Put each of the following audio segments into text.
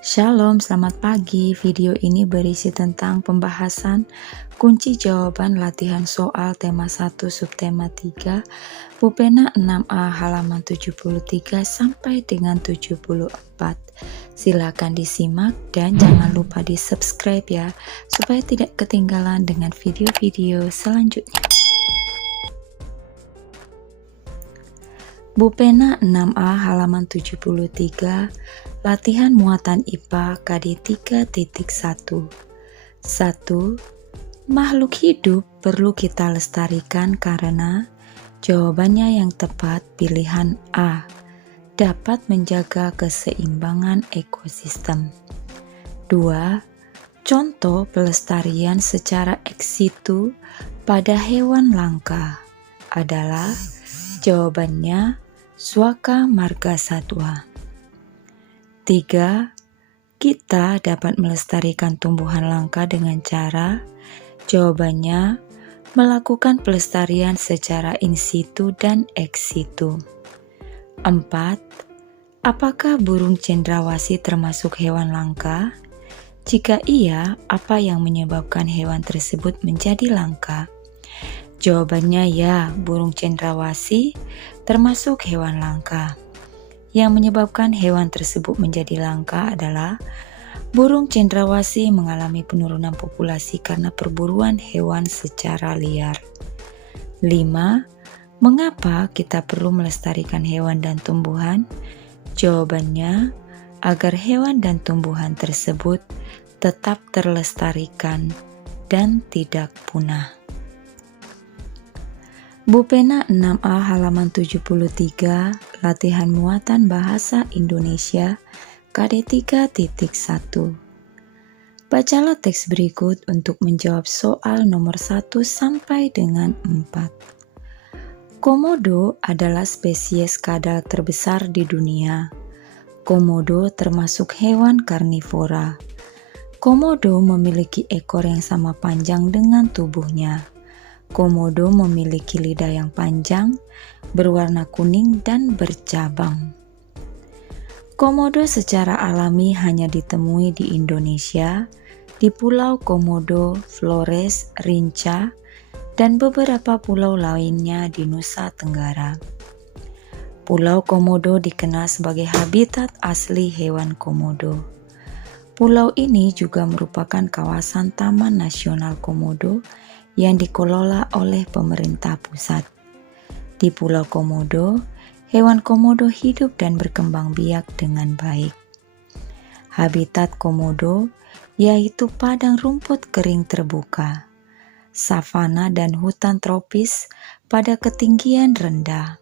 Shalom, selamat pagi. Video ini berisi tentang pembahasan kunci jawaban latihan soal tema 1 subtema 3 Pupena 6A halaman 73 sampai dengan 74. Silakan disimak dan jangan lupa di subscribe ya, supaya tidak ketinggalan dengan video-video selanjutnya. Pupena 6A halaman 73 Latihan muatan IPA KD 3.1. 1. Makhluk hidup perlu kita lestarikan karena jawabannya yang tepat pilihan A, dapat menjaga keseimbangan ekosistem. 2. Contoh pelestarian secara ex situ pada hewan langka adalah jawabannya Suaka marga satwa. 3. Kita dapat melestarikan tumbuhan langka dengan cara jawabannya melakukan pelestarian secara in situ dan ex situ. 4. Apakah burung cendrawasih termasuk hewan langka? Jika iya, apa yang menyebabkan hewan tersebut menjadi langka? Jawabannya ya, burung cendrawasih termasuk hewan langka. Yang menyebabkan hewan tersebut menjadi langka adalah burung cendrawasih mengalami penurunan populasi karena perburuan hewan secara liar. 5. Mengapa kita perlu melestarikan hewan dan tumbuhan? Jawabannya, agar hewan dan tumbuhan tersebut tetap terlestarikan dan tidak punah. Pupena 6A halaman 73 Latihan muatan bahasa Indonesia KD 3.1. Bacalah teks berikut untuk menjawab soal nomor 1 sampai dengan 4. Komodo adalah spesies kadal terbesar di dunia. Komodo termasuk hewan karnivora. Komodo memiliki ekor yang sama panjang dengan tubuhnya. Komodo memiliki lidah yang panjang, berwarna kuning dan bercabang. Komodo secara alami hanya ditemui di Indonesia, di Pulau Komodo, Flores, Rinca, dan beberapa pulau lainnya di Nusa Tenggara. Pulau Komodo dikenal sebagai habitat asli hewan komodo. Pulau ini juga merupakan kawasan Taman Nasional Komodo yang dikelola oleh pemerintah pusat. Di Pulau Komodo, hewan komodo hidup dan berkembang biak dengan baik. Habitat komodo yaitu padang rumput kering terbuka, savana dan hutan tropis pada ketinggian rendah.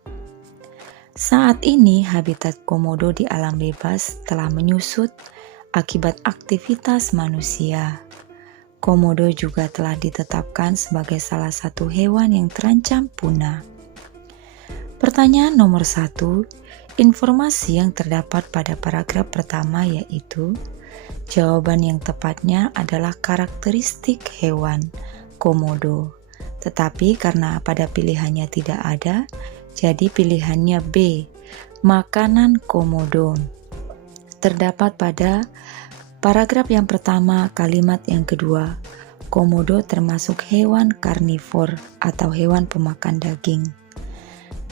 Saat ini habitat komodo di alam bebas telah menyusut akibat aktivitas manusia. Komodo juga telah ditetapkan sebagai salah satu hewan yang terancam punah. Pertanyaan nomor 1, informasi yang terdapat pada paragraf pertama yaitu jawaban yang tepatnya adalah karakteristik hewan komodo. Tetapi karena pada pilihannya tidak ada, jadi pilihannya B, makanan komodo. Terdapat pada paragraf yang pertama, kalimat yang kedua, komodo termasuk hewan karnivor atau hewan pemakan daging.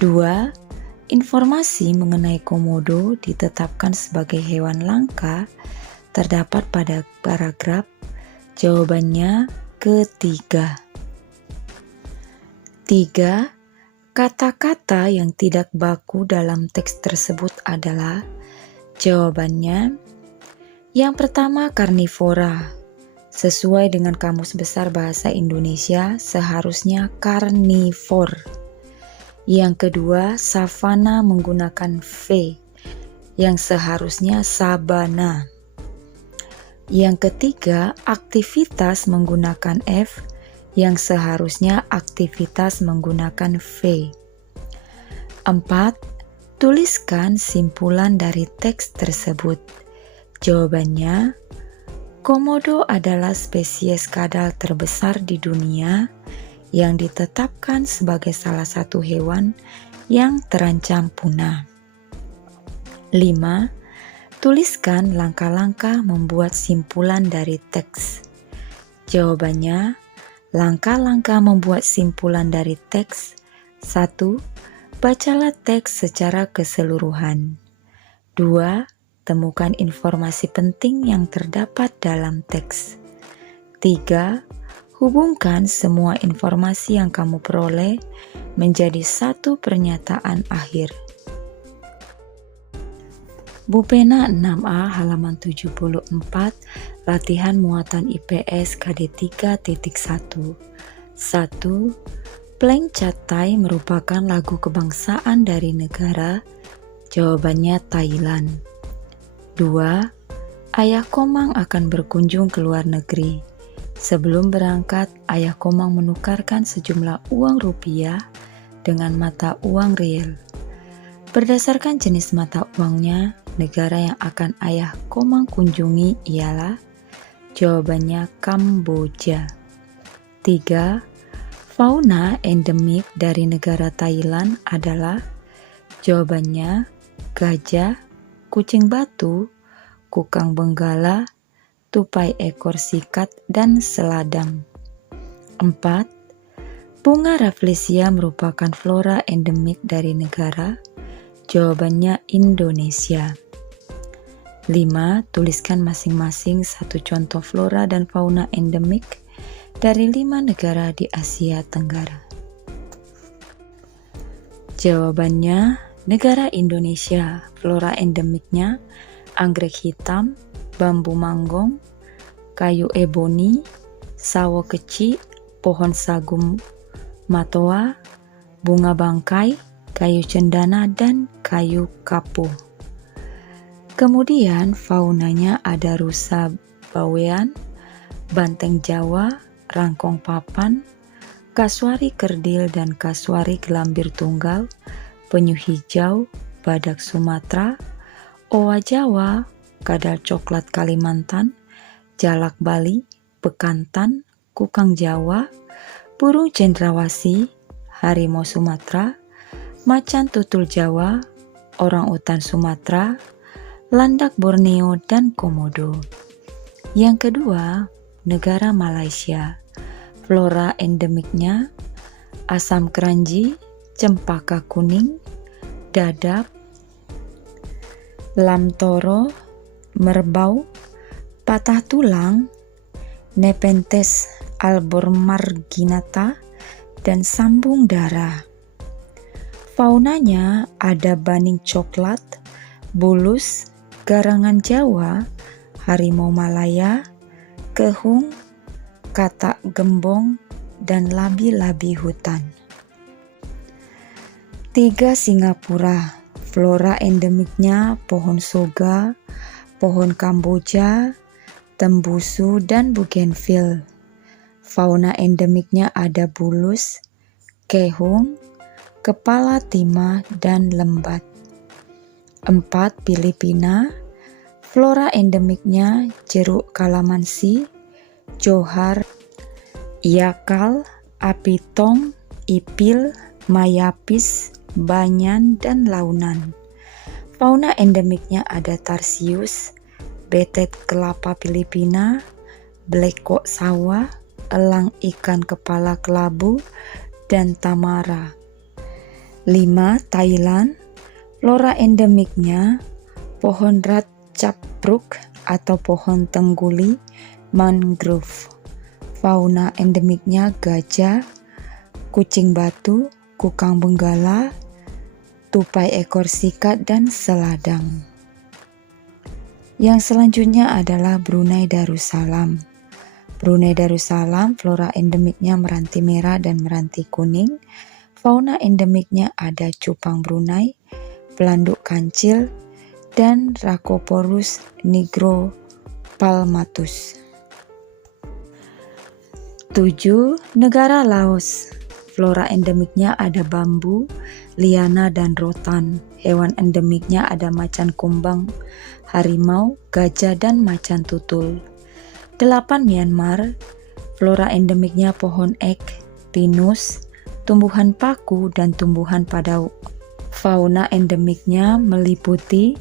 2. Informasi mengenai komodo ditetapkan sebagai hewan langka terdapat pada paragraf jawabannya ketiga. 3. Kata-kata yang tidak baku dalam teks tersebut adalah jawabannya yang pertama karnivora. Sesuai dengan Kamus Besar Bahasa Indonesia seharusnya karnivor. Yang kedua savana menggunakan V yang seharusnya sabana. Yang ketiga aktivitas menggunakan F yang seharusnya aktivitas menggunakan V. 4. Tuliskan simpulan dari teks tersebut. Jawabannya, komodo adalah spesies kadal terbesar di dunia yang ditetapkan sebagai salah satu hewan yang terancam punah. 5. Tuliskan langkah-langkah membuat simpulan dari teks. Jawabannya, langkah-langkah membuat simpulan dari teks. 1. Bacalah teks secara keseluruhan. 2. Temukan informasi penting yang terdapat dalam teks. 3. Hubungkan semua informasi yang kamu peroleh menjadi satu pernyataan akhir. Bu Pena 6A halaman 74, latihan muatan IPS KD 3.1. 1. Pleng Chatai merupakan lagu kebangsaan dari negara? Jawabannya Thailand. 2. Ayah Komang akan berkunjung ke luar negeri. Sebelum berangkat, Ayah Komang menukarkan sejumlah uang rupiah dengan mata uang riel. Berdasarkan jenis mata uangnya, negara yang akan Ayah Komang kunjungi ialah? Jawabannya Kamboja. 3. Fauna endemik dari negara Thailand adalah? Jawabannya gajah, kucing batu, kukang benggala, tupai ekor sikat, dan seladang. 4. Bunga Rafflesia merupakan flora endemik dari negara? Jawabannya Indonesia. 5. Tuliskan masing-masing satu contoh flora dan fauna endemik dari 5 negara di Asia Tenggara. Jawabannya negara Indonesia. Flora endemiknya anggrek hitam, bambu manggong, kayu eboni, sawo kecil, pohon sagu matoa, bunga bangkai, kayu cendana, dan kayu kapuh. Kemudian faunanya ada rusa bawean, banteng Jawa, rangkong papan, kasuari kerdil dan kasuari gelambir tunggal, penyu hijau, badak Sumatera, owa Jawa, kadal coklat Kalimantan, jalak Bali, bekantan, kukang Jawa, burung cendrawasih, harimau Sumatera, macan tutul Jawa, orang utan Sumatera, landak Borneo, dan komodo. Yang kedua, negara Malaysia. Flora endemiknya asam keranji, cempaka kuning, dadap, lamtoro, merbau, patah tulang, Nepenthes albormarginata, dan sambung darah. Faunanya ada baning coklat, bulus, garangan Jawa, harimau Malaya, kehung, katak gembong, dan labi-labi hutan. 3. Singapura. Flora endemiknya pohon soga, pohon Kamboja, tembusu, dan bougainville. Fauna endemiknya ada bulus, kehung, kepala timah, dan lembat. 4. Filipina. Flora endemiknya jeruk kalamansi, johar, yakal, apitong, ipil, mayapis, banyan, dan launan. Fauna endemiknya ada tarsius, betet kelapa Filipina, blekok sawah, elang ikan kepala kelabu, dan tamara. 5. Thailand. Flora endemiknya pohon ratchapruk atau pohon tengguli, mangrove. Fauna endemiknya gajah, kucing batu, kukang benggala, tupai ekor sikat, dan seladang. Yang selanjutnya adalah Brunei Darussalam. Brunei Darussalam, flora endemiknya meranti merah dan meranti kuning. Fauna endemiknya ada cupang Brunei, pelanduk kancil, dan Rhacoporus nigropalmatus. 7. Negara Laos. Flora endemiknya ada bambu, liana, dan rotan. Hewan endemiknya ada macan kumbang, harimau, gajah, dan macan tutul. 8. Myanmar. Flora endemiknya pohon ek, pinus, tumbuhan paku, dan tumbuhan padau. Fauna endemiknya meliputi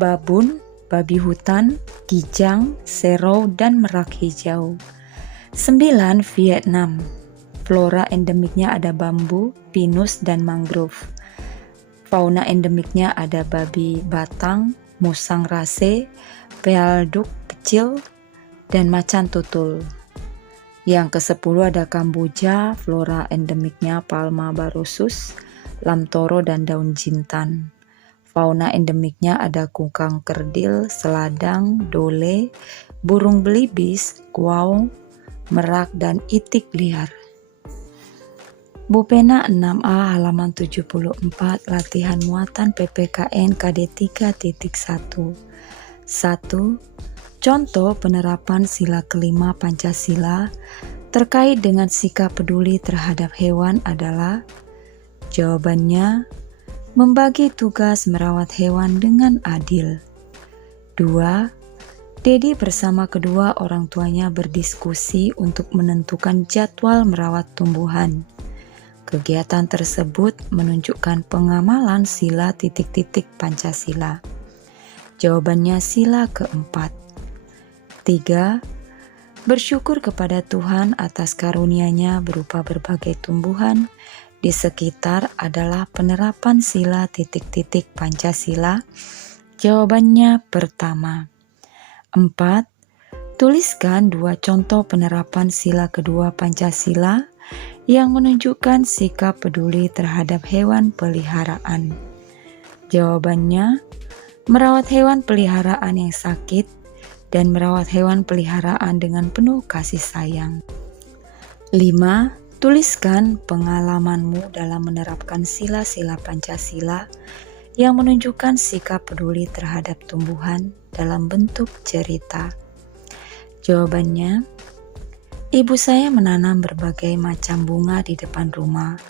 babun, babi hutan, kijang, serau, dan merak hijau. 9. Vietnam. Flora endemiknya ada bambu, pinus, dan mangrove. Fauna endemiknya ada babi batang, musang rase, pealduk kecil, dan macan tutul. Yang ke-10 ada Kamboja, flora endemiknya Palma barosus, lamtoro, dan daun jintan. Fauna endemiknya ada kungkang kerdil, seladang, dole, burung belibis, kuau, merak, dan itik liar. Bupena 6A halaman 74 latihan muatan PPKN KD 3.1. 1. Contoh penerapan sila kelima Pancasila terkait dengan sikap peduli terhadap hewan adalah: jawabannya, membagi tugas merawat hewan dengan adil. 2. Dedi bersama kedua orang tuanya berdiskusi untuk menentukan jadwal merawat tumbuhan. Kegiatan tersebut menunjukkan pengamalan sila titik-titik Pancasila. Jawabannya sila keempat. 3. Bersyukur kepada Tuhan atas karunia-Nya berupa berbagai tumbuhan di sekitar adalah penerapan sila titik-titik Pancasila. Jawabannya pertama. 4. Tuliskan 2 contoh penerapan sila kedua Pancasila yang menunjukkan sikap peduli terhadap hewan peliharaan. Jawabannya, merawat hewan peliharaan yang sakit dan merawat hewan peliharaan dengan penuh kasih sayang. 5. Tuliskan pengalamanmu dalam menerapkan sila-sila Pancasila yang menunjukkan sikap peduli terhadap tumbuhan dalam bentuk cerita. Jawabannya, ibu saya menanam berbagai macam bunga di depan rumah.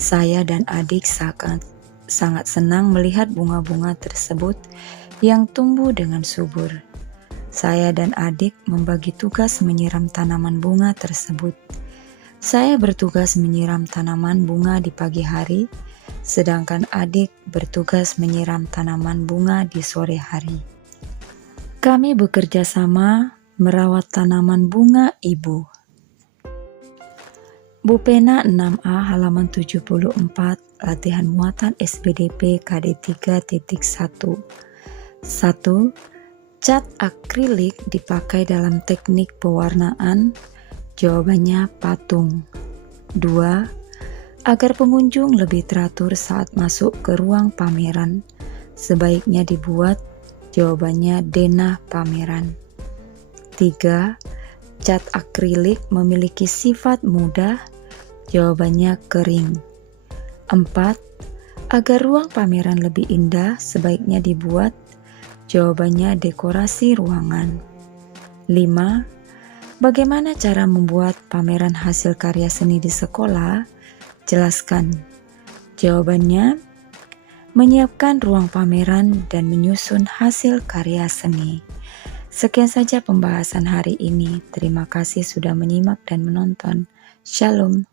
Saya dan adik sangat senang melihat bunga-bunga tersebut yang tumbuh dengan subur. Saya dan adik membagi tugas menyiram tanaman bunga tersebut. Saya bertugas menyiram tanaman bunga di pagi hari, sedangkan adik bertugas menyiram tanaman bunga di sore hari. Kami bekerja sama merawat tanaman bunga ibu. Bupena 6A halaman 74 latihan muatan SBDP KD 3.1. 1. Cat akrilik dipakai dalam teknik pewarnaan. Jawabannya patung. 2. Agar pengunjung lebih teratur saat masuk ke ruang pameran, sebaiknya dibuat. Jawabannya denah pameran. 3. Cat akrilik memiliki sifat mudah. Jawabannya kering. 4. Agar ruang pameran lebih indah, sebaiknya dibuat. Jawabannya dekorasi ruangan. 5. Bagaimana cara membuat pameran hasil karya seni di sekolah? Jelaskan. Jawabannya, menyiapkan ruang pameran dan menyusun hasil karya seni. Sekian saja pembahasan hari ini. Terima kasih sudah menyimak dan menonton. Shalom.